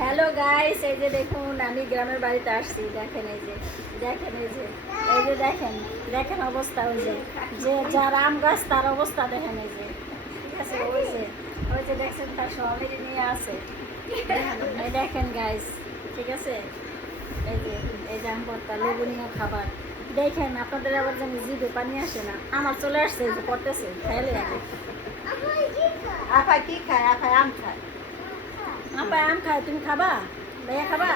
Hello guys, এই যে দেখুন আমি গ্রামের বাড়িতে আসছি। দেখেন এই যে দেখেন এই যে এই যে দেখেন দেখেন অবস্থা। ওই যে যে যার আম গাছ তার অবস্থা দেখেন। এই যে ঠিক আছে, ওই যে দেখছেন তার সবাই নিয়ে আছে। এই দেখেন গাইস, ঠিক আছে। এই যে আম ভর্তা, লেবুনীয় খাবার দেখেন। আপনাদের আবার যেন জিভে পানি আসে না। আমার চলে আসছে, এই যে পড়তেছে খেয়ালে আগে। আপা কি খায়? আপা আম খায়। আপা আম খায়, তুমি খাবা? ভাইয়া খাবা?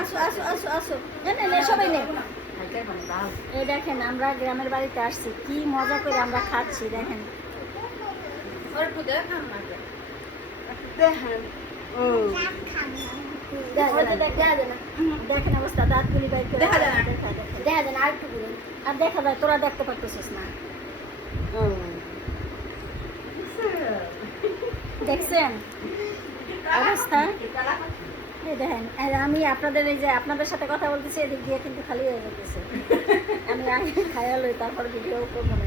আসো আসো আসো আসো, নে সবাই নে। এই দেখেন আমরা গ্রামের বাড়িতে আসছি, কি মজা করে আমরা খাচ্ছি। দেখেন দেখেন অবস্থা, দাঁতগুলি বাইর করে দেখা যায় না। আর একটু আর দেখা যায়, তোরা দেখতে পারতেছিস না। দেখছেন অবস্থা? এই দেখেন, আমি আপনাদের এই যে আপনাদের সাথে কথা বলতেছি, এদিক দিয়ে কিন্তু খালি হয়ে যেতেছে। আমি আগে খাইয়া লই, তারপর ভিডিও করবো না।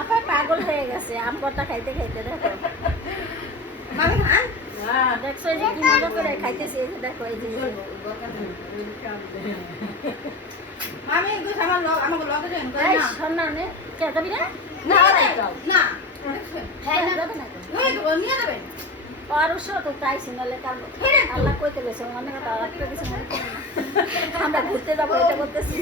আপা পাগল হয়ে গেছে আম ভর্তা খাইতে খাইতে। দেখো দেখছো এই যে কি মজা করে খাইতেছি। এই যে দেখো এই যে সন্ধানে কে যাবি না? পারছো তো তাই শুনলে আল্লাহ কইতে গেছে অনেক কথা রাখতে গেছে মনে করি না। আমরা ঘুরতে যাবো এটা বলতেছি।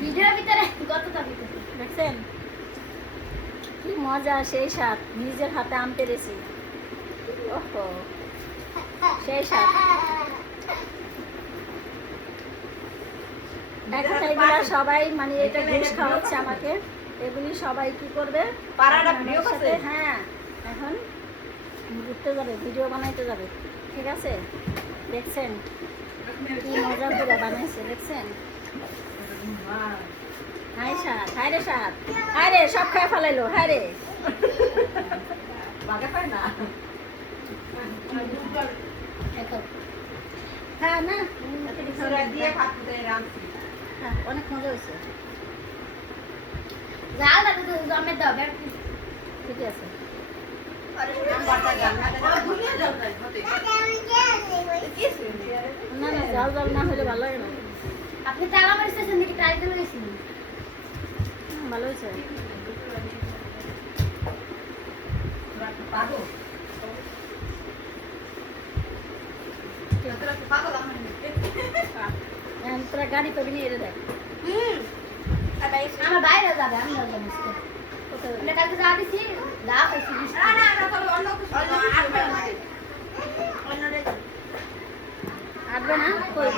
ভিডিওর ভিতরে কতটা ভিতরে দেখছেন কি মজা, সেই স্বাদ। নিজের হাতে আম পেরেছি, ওহো সেই স্বাদ। এখন এইগুলা সবাই মানে এটা ঘুষ খাওয়াচ্ছে আমাকে। এগুলি সবাই কি করবে? হ্যাঁ, এখন ঘুরতে যাবে, ভিডিও বানাইতে যাবে, ঠিক আছে। দেখছেন কি মজা করে বানাইছে, দেখছেন? হাই সাত, হাই রে সাত, হাই রে সব খায় ফেলাইলো, হাই রে। হ্যাঁ না হ্যাঁ, অনেক মজা হয়েছে। ঠিক আছে, না না জাল জাল না হলে ভালো লাগে না। আপনি তালা মারছেন নাকি ট্রাই করে গেছেন? ভালো হয়েছে। তোরা গাড়ি পাবি না, এটা দেখ। আমার বাইরে যাবে, আমি যাবো আজকে। আমরা কালকে যা দিছি লাভ হয়েছে। আসবে না কই